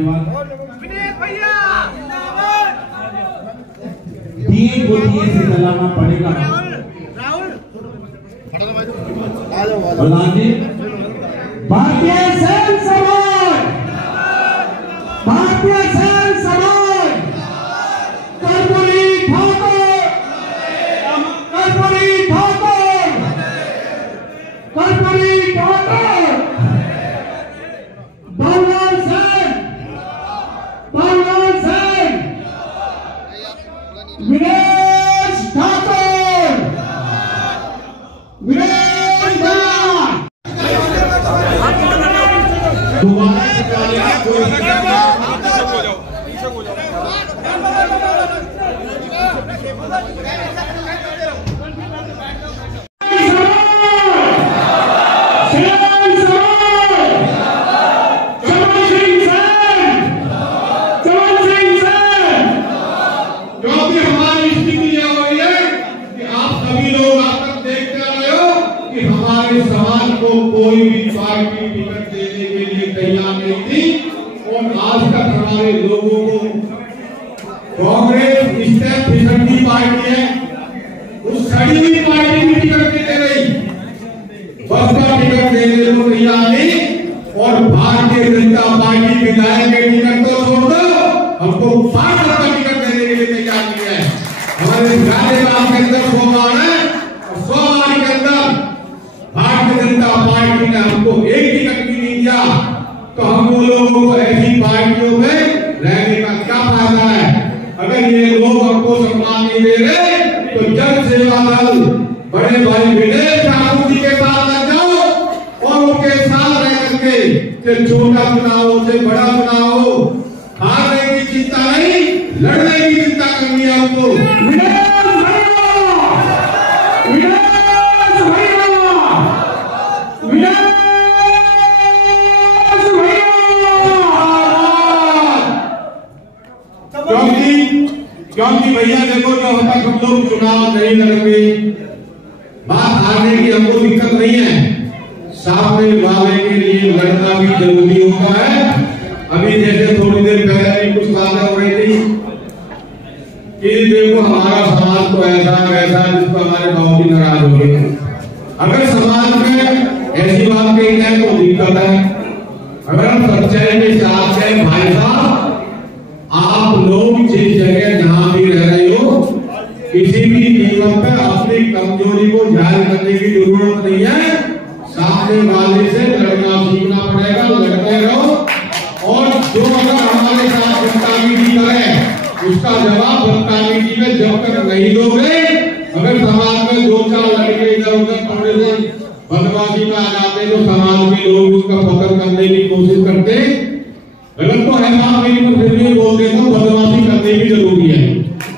धन्यवाद। 3 गोटियों से चलाना पड़ेगा। प्रधान जी, भारतीय सैन्य समाज, भारतीय सैन्य समाज, कर्पूरी ठाकुर, कर्पूरी ठाकुर, कर्पूरी ठाकुर, भगवान सेन, भगवान सेन, विनेश ठाकुर, विनेश दोबारा समाज को कोई भी पार्टी टिकट देने के लिए तैयार नहीं थी और आज तक हमारे लोगों को कांग्रेस स्टेप फिसलती पार्टी है, उस सड़ी हुई पार्टी भी टिकट नहीं दे रही, बसपा टिकट देने को तैयार नहीं और भारतीय जनता पार्टी विधायक के टिकट तो छोड़ दो, हमको पार्टी का टिकट देने के लिए तैयार नहीं है। हमारे राज्यपाल के अंदर 100 वार्ड है और 100 वार्ड के अंदर भारतीय जनता पार्टी ने हमको एक टिकट भी नहीं दिया, तो हम लोगों को ऐसी पार्टियों में रहने का क्या फायदा है। अगर ये लोग हमको सम्मान नहीं दे रहे तो जन सेवा दल बड़े भाई विनेश ठाकुर जी के साथ लग जाओ और उनके साथ रह करके छोटा चुनाव हो से बड़ा चुनाव हो, हारने की चिंता नहीं, लड़ने की चिंता करनी है हमको। क्योंकि भैया देखो, जो हम लोग चुनाव नहीं लड़ेंगे, बात हारने की हमको दिक्कत नहीं है, सामने वाले के लिए लड़ना भी जरूरी होता है। अभी जैसे थोड़ी देर पहले कुछ बातें हो रही थी कि देखो हमारा समाज तो ऐसा वैसा, जिसको हमारे बाबू जी नाराज हो गए। अगर समाज में ऐसी बात कही जाए तो दिक्कत है। अगर हम सच्चाई के साथ हैं भाई साहब, आप लोग जिस जगह जहां भी रह रहे हो, किसी भी कीमत पर अपनी कमजोरी को जाहिर करने की जरूरत नहीं है। सामने वाले से लड़ना सीखना पड़ेगा, लड़ते रहो और जो अगर हमारे साथ बदतमीजी करे उसका जवाब बदतमीजी में जब तक नहीं दोगे, अगर समाज में 2-4 लड़के इधर उधर थोड़े से बदमाशी में आ जाते तो समाज के लोग उसका पकड़ करने की कोशिश करते। गलत तो है बात, लेकिन फिर भी बोल देता हूं बदमाशी करनी भी जरूरी है।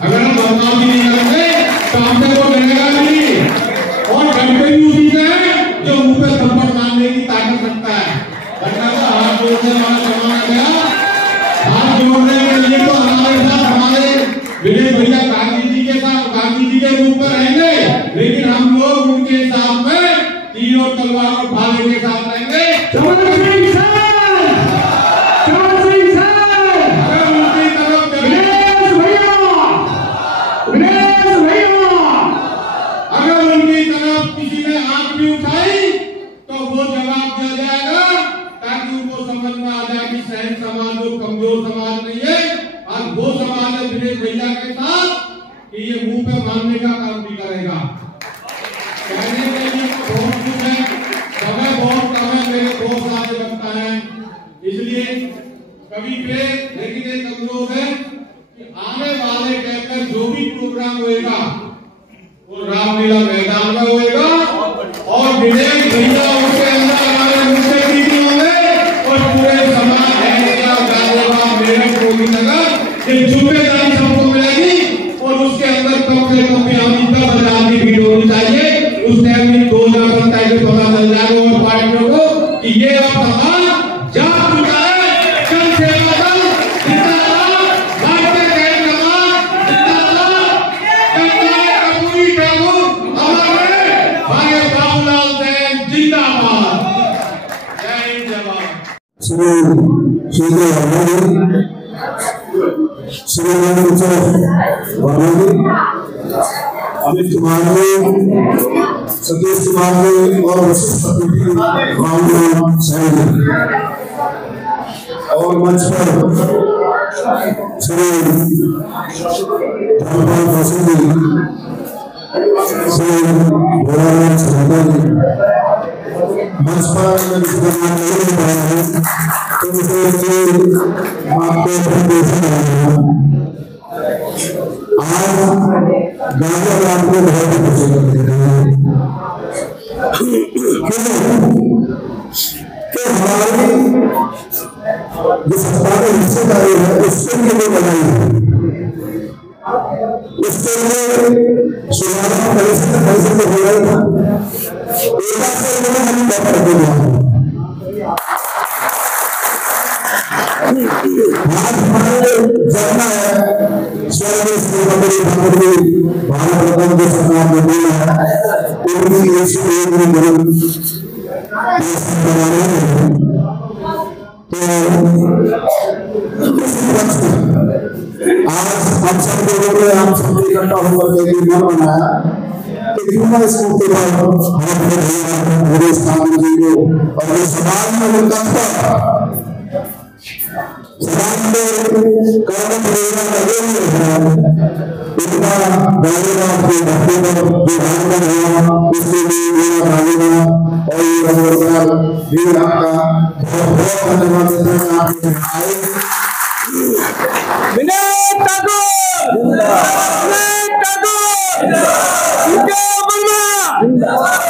अगर हम बदमाशी नहीं करेंगे तो हमसे वो डरेगा नहीं, और डरते भी उसी से है जो मुंह पे थप्पड़ मारने की ताकत रखता है। वरना तो हाथ जोड़ने वाला जमाना गया, हाथ जोड़ने के लिए तो हमारे साथ हमारे विनय भैया गांधी जी के साथ गांधी जी के रूप में रहेंगे, लेकिन हम लोग उनके साथ में तीर और तलवार और भाले के साथ रहेंगे। कमजोर समाज नहीं है और वो समाज है विनेश भैया के साथ कि ये मुंह पे मारने का काम भी करेगा। कहने के लिए बहुत कुछ है, समय बहुत कम है, मेरे दोस्त आगे लगता है, इसलिए कभी पे लेकिन एक अनुरोध है कि आने वाले कहकर जो भी प्रोग्राम होएगा वो रामलीला मैदान में होएगा और विनेश भैया उसके अंदर हमारे मुख्य अतिथि होंगे और पूरे समाज जिम्मेदारी सबको मिलेगी और उसके अंदर कम से कम 50,000 की भीड़ होनी चाहिए। उस टाइम में 2000 बनता है तो पता चल जाएगा और पार्टियों को कि ये अब समाज जा चुका है। जन सेवा दल जिंदाबाद, भारतीय सैन्य समाज जिंदाबाद, कर्पूरी ठाकुर हमारे अमित कुमार जी, सतीश कुमार जी और वशिष्ठ और मंच पर श्री धर्मपाल कौशिक जी, श्री भोलानाथ सहाता जी, मंच पर आपको आज गांधी आपको बहुत खुशी करते हैं कि हमारी जो सत्ता में हिस्सेदारी है उसके लिए बनाई है, उसके लिए सुधार परिषद हो रहा था। एक हम बैठक दे रहा हूँ आज हमारे जगना है स्वर्गीय श्री भारत रत्न जो सरकार ने दी है उनकी आज हम सब लोगों ने हम सब इकट्ठा होकर के मन बनाया कि क्यों ना इस मौके पर हम अपने भैया जी को और समाज में उनका समाज में कर्म प्रेरणा लगे हुए हैं इतना गालियां के धक्के पर जो भागना हुआ उसके लिए मेरा गालियां और ये रोजगार भी आपका बहुत धन्यवाद देते हैं। आपके आए विनय ठाकुर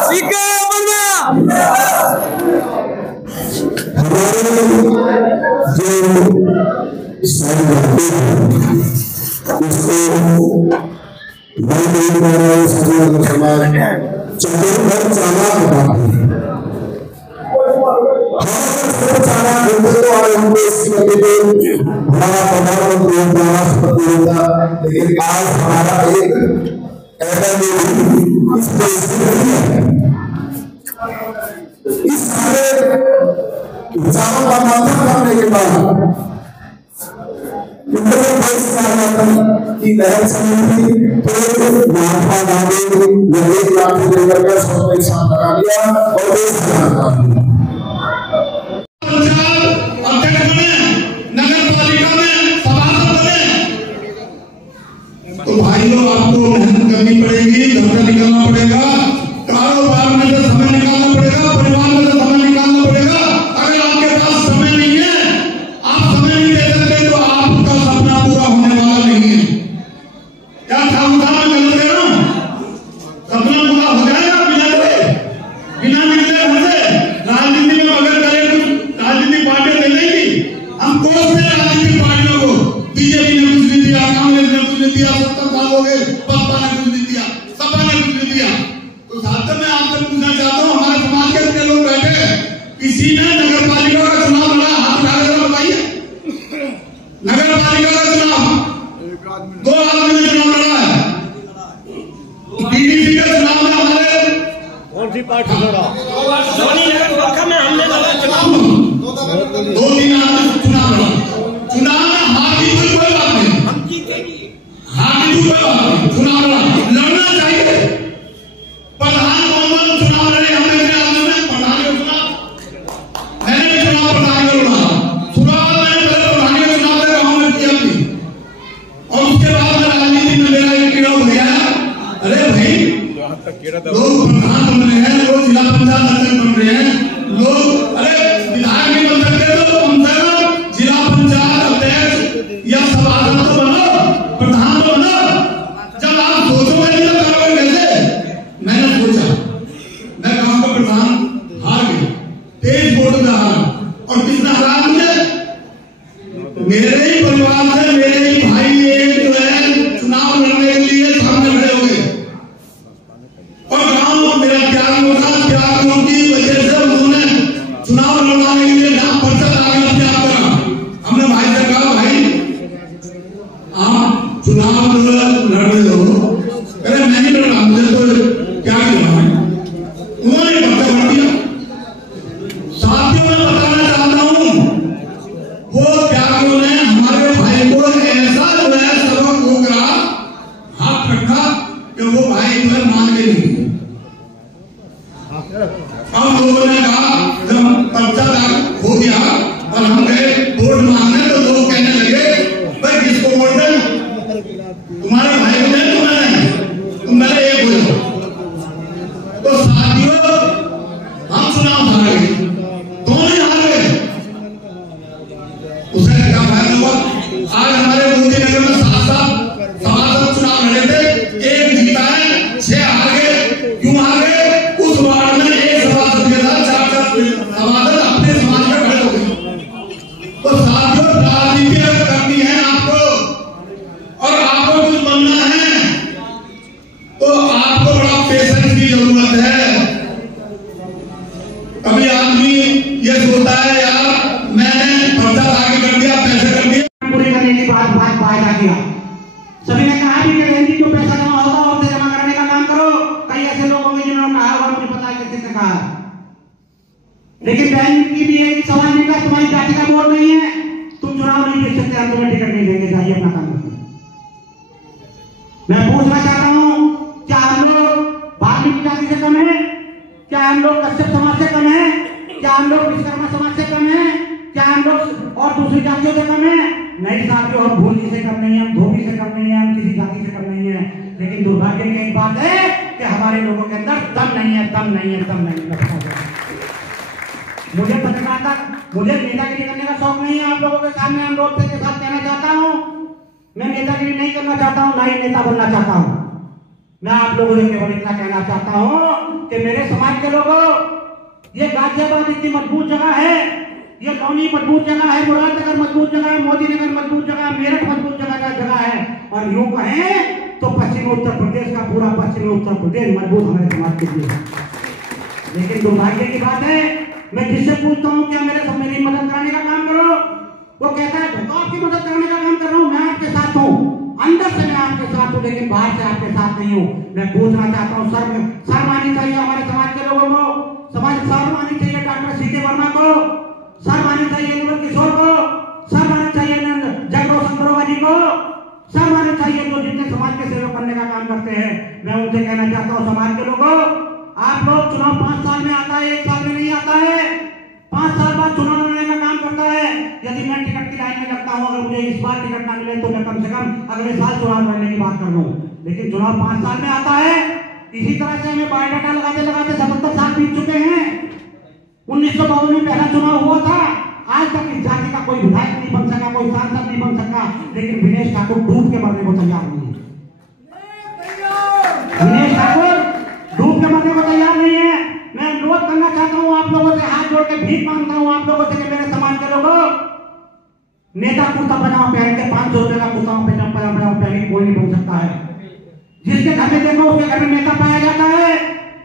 सीके वर्मा हमारे जो उसको समाज चतुर्भुज चालाक बनाते हैं। हमारा प्रधानमंत्री राष्ट्रपति होगा, लेकिन आज हमारा एक इस सारे विचारों का मंथन करने के बाद की लहर समिति महात्मा गांधी ने 1 लाख लेकर के सबके साथ लगा दिया और देश बना दिया। अध्यक्ष बने, नगर पालिका में सभासद बने, तो भाइयों आपको मेहनत करनी पड़ेगी, धरना निकालना पड़ेगा, कारोबार में से समय निकालना पड़ेगा, परिवार में से समय निकालना पड़ेगा। अगर आपके पास समय नहीं है, आप समय नहीं दे सकते तो आपका सपना पूरा होने वाला नहीं है। क्या ठाकुर गलत कह रहा हूं? सपना पूरा हो जाएगा बिना निकले हमसे। राजनीति में अगर करें कुछ राजनीतिक पार्टियां ले लेंगी, हम कोस में राजनीतिक पार्टियों को बीजेपी ने कुछ नहीं दिया, कांग्रेस ने कुछ नहीं दिया, 70 साल हो गए, बसपा ने कुछ नहीं दिया, सपा ने कुछ नहीं दिया। तो साथ में आपसे पूछना चाहता हूँ, हमारे समाज के इतने लोग बैठे हैं, किसी ने नगर पालिका का चुनाव लड़ा? हाथ उठा कर बताइए। नगर पालिका का चुनाव 2 आदमी ने चुनाव लड़ा है। डीडीसी का चुनाव में हमारे कौन सी पार्टी लड़ा? में हमने लड़ा चुनाव, 2-3 आदमी चुनाव लड़ा। चुनाव में हार जीत कोई बात नहीं, हम जीतेंगे। हार जीत कोई बात नहीं, चुनाव लड़ना चाहिए। प्रधान कौन चुनाव लड़े? हमने प्रधान का चुनाव, मैंने चुनाव प्रधान का लड़ा। शुरुआत में पहले प्रधान का चुनाव लड़ा, हमने किया भी, और उसके बाद राजनीति में मेरा एक कीड़ा हो गया। अरे भाई, लोग प्रधान बन रहे हैं, लोग जिला पंचायत अध्यक्ष बन रहे हैं, लोग अरे विधायक नहीं बन सकते तो कम से कम जिला पंचायत अध्यक्ष या सभासद तो बनो, प्रधान तो बनो। जब आप सोचोगे नहीं तो करोगे कैसे? मैंने सोचा, मैं गांव का प्रधान हार गया, 23 वोट में हारा। और किसने हरा मुझे? मेरे ही परिवार से मेरे ही भाई जो है चुनाव लड़ने के लिए सामने खड़े हो गए, और गांव मेरा त्याग होगा, त्याग की वजह से उन्होंने चुनाव लड़वाने के लिए नाम पर्चा लगाना त्याग करा। हमने भाई से कहा, भाई आप चुनाव लड़ने दो। अरे मैं नहीं लड़ रहा, मुझे तो क्या किया। उन्होंने पर्चा भर दिया। साथियों में बताना चाहता हूं, वोट मांगने तो लोग कहने लगे भाई किसको वोट दें, तुम्हारे भाई को दें तुम मेरे एक हो जाओ। तो साथियों हम चुनाव हार गए, दोनों ही हार गए, उसे क्या फायदा हुआ। आज हमारे मोदी नगर में 7 सभासद चुनाव लड़े थे, 1 जीता है, 6 हार गए। क्यों हार गए? उस वार्ड में 1 सभासद के साथ 4 सभासद अपने समाज में खड़े हो गए। तो साथियों राजनीति अगर करनी है आपको और आपको कुछ बनना है तो आपको बड़ा पेशेंस की जरूरत है। कभी आदमी ये सोचता है यार मैंने पर्चा आगे कर दिया, पैसे कर दिया, पूरे करने के बाद वायदा किया। सभी ने कहा भी कि जो पैसा जमा होगा और जमा करने का काम करो। कई ऐसे लोग होंगे जिन्होंने कहा होगा, मुझे पता है किसने कहा, लेकिन बहन की भी एक सवाल निकला, तुम्हारी जाति का वोट नहीं है, तुम चुनाव नहीं जीत सकते, हम तुम्हें टिकट नहीं देंगे, जाइए अपना काम करो। मैं पूछना चाहता हूं, क्या हम लोग वाल्मीकि जाति से कम है? क्या हम लोग कश्यप समाज से कम है? क्या हम लोग विश्वकर्मा समाज से कम है? क्या हम लोग और दूसरी जातियों से कम है? नहीं साथियों, हम भोली से कम नहीं है, हम धोबी से कम नहीं है, हम किसी जाति से कम नहीं है। लेकिन दुर्भाग्य की एक बात है कि हमारे लोगों के अंदर दम नहीं है, दम नहीं है, दम नहीं है। मुझे पत्रकारिता, मुझे नेतागिरी करने का शौक नहीं है। आप लोगों के सामने अनुरोध के साथ कहना चाहता हूं, मैं नेतागिरी नहीं करना चाहता हूं, ना ही नेता बनना चाहता हूं। मैं आप लोगों से केवल इतना कहना चाहता हूं कि मेरे समाज के लोगों, ये गाजियाबाद इतनी मजबूत जगह है, ये लौनी मजबूत जगह है, मुरादनगर मजबूत जगह है, मोदी नगर मजबूत जगह है, मेरठ मजबूत जगह है। और यूं कहें तो पश्चिमी उत्तर प्रदेश का पूरा पश्चिमी उत्तर प्रदेश मजबूत हमारे समाज के लिए। लेकिन दुर्भाग्य की बात है, मैं जिससे पूछता हूँ क्या मेरी मदद कराने का काम करो, वो कहता है तो आपकी मदद करने का काम कर रहा हूँ, मैं आपके साथ हूँ, अंदर से मैं आपके साथ हूँ, लेकिन बाहर से आपके साथ नहीं हूँ। मैं पूछना चाहता हूँ, शर्म आनी चाहिए हमारे समाज के लोगों को, शर्म आनी चाहिए डॉक्टर सीके वर्मा को, शर्म आनी चाहिए नवल किशोर को, शर्म आनी चाहिए जगरोशन दरोगा जी को, शर्म आनी चाहिए जो जितने समाज के सेवा करने का काम करते हैं। मैं उनसे कहना चाहता हूँ, समाज के लोगों, आप लोग चुनाव 5 साल में आता है, 1 साल में नहीं आता है, 5 साल बाद चुनाव लड़ने का काम करता है। यदि मैं टिकट की लाइन में लगता हूं, अगर मुझे इस बार टिकट ना मिले तो मैं कम से कम अगले साल चुनाव लड़ने की बात कर लूं, लेकिन चुनाव 5 साल में आता है। इसी तरह से हमें बायोडाटा लगाते लगाते 77 साल बीत चुके हैं। 1952 में पहला चुनाव हुआ था, आज तक इस जाति का कोई विधायक नहीं बन सका, कोई सांसद नहीं बन सका, लेकिन दिनेश ठाकुर डूब के मरने को तैयार नहीं है। दिनेश ठाकुर डूब के मरने को तैयार नहीं है। मैं अनुरोध करना चाहता हूं आप लोगों से, हाथ जोड़ के भीख मांगता हूं आप लोगों से कि मेरे समाज के लोगों, नेता कुर्ता पजामा पहन के 500 रुपए का कुर्ता पजामा पहन के कोई नहीं बन सकता है। जिसके घर में देखो उसके घर में नेता पाया जाता है।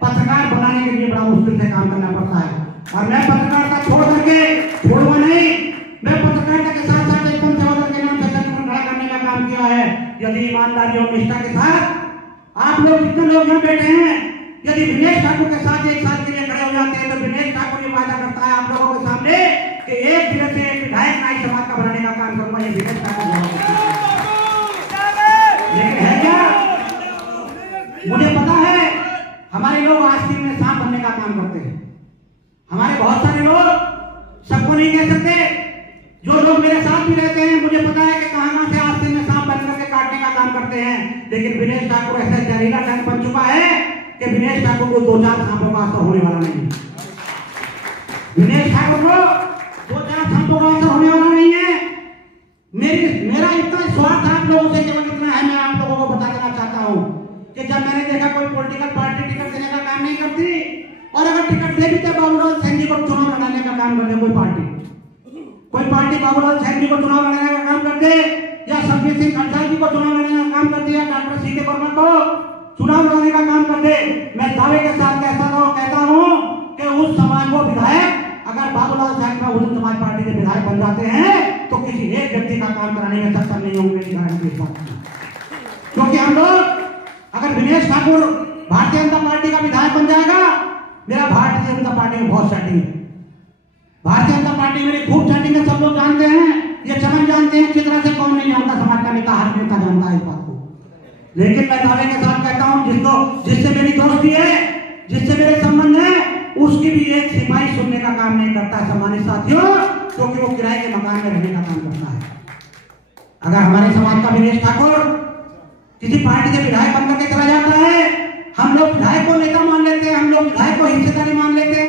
पत्रकार बनाने के लिए बड़ा मुश्किल से काम करना पड़ता है, और मैं पत्रकारिता छोड़ करके छोड़ूंगा नहीं। मैं पत्रकारिता के साथ साथ एकदम सेवा के नाम से खड़ा करने का काम किया है। यदि ईमानदारी और निष्ठा के साथ आप लोग जितने लोग यहाँ बैठे हैं, यदि दिनेश ठाकुर के साथ 1 साल के लिए खड़े हो जाते हैं, तो दिनेश ठाकुर ये वादा करता है आप लोगों के सामने कि 1 दिन से 1 विधायक नाई समाज का बनाने का काम करूंगा। ये दिनेश ठाकुर, लेकिन है क्या, मुझे पता है हमारे लोग आस्तीन में सांप बनने का काम करते हैं। हमारे बहुत सारे लोग, सबको नहीं कह सकते, जो लोग मेरे साथ भी रहते हैं, मुझे पता है कि कहां से आस्तीन में सांप बन करके काटने का काम करते हैं। लेकिन दिनेश ठाकुर ऐसा जहरीला ढंग बन चुका है कि दिनेश ठाकुर को 2-4 सांपों का असर होने वाला नहीं। दिनेश ठाकुर को 2-4 सांपों का असर होने वाला नहीं है। मेरा इतना स्वार्थ आप लोगों से केवल इतना है, मैं आप लोगों को बता देना चाहता हूं कि जब मैंने देखा कोई पॉलिटिकल पार्टी टिकट देने का काम नहीं करती, और अगर टिकट दे भी तो बाबूलाल सैनी को चुनाव लड़ाने का काम कर दे, कोई पार्टी बाबूलाल सैनी को चुनाव लड़ाने का काम कर दे, या संजय सिंह खंडाल जी को चुनाव लड़ने का काम कर दे, या डॉक्टर सीके वर्मा को चुनाव लड़ने का काम कर दे, मैं दावे के साथ कहता हूं कि उस समाज को विधायक, अगर बाबूलाल सैनी का बहुजन समाज पार्टी के विधायक बन जाते हैं, तो किसी एक व्यक्ति का काम कराने में सक्षम नहीं होंगे, गारंटी के साथ। क्योंकि हम लोग, अगर दिनेश ठाकुर भारतीय जनता पार्टी का विधायक बन जाएगा, मेरा भारतीय जनता पार्टी में बहुत सेटिंग है। भारतीय जनता पार्टी मेरी खूब सेटिंग है, सब लोग जानते हैं, ये चमन जानते हैं, चित्रा से कौन नहीं जानता, समाज का नेता हर नेता जानता है इस बात को। लेकिन मैं दावे के साथ कहता हूं, जिससे मेरी दोस्ती है, जिससे मेरे संबंध है, उसकी भी एक सिपाही सुनने का काम नहीं करता। सम्मानित साथियों, क्योंकि वो किराए के मकान में रहने का काम करता है। अगर हमारे समाज का विनेश ठाकुर किसी पार्टी के विधायक बन करके चला जाता है, हम लोग विधायक को नेता मान लेते हैं, हम लोग विधायक को हिस्सेदारी मान लेते हैं।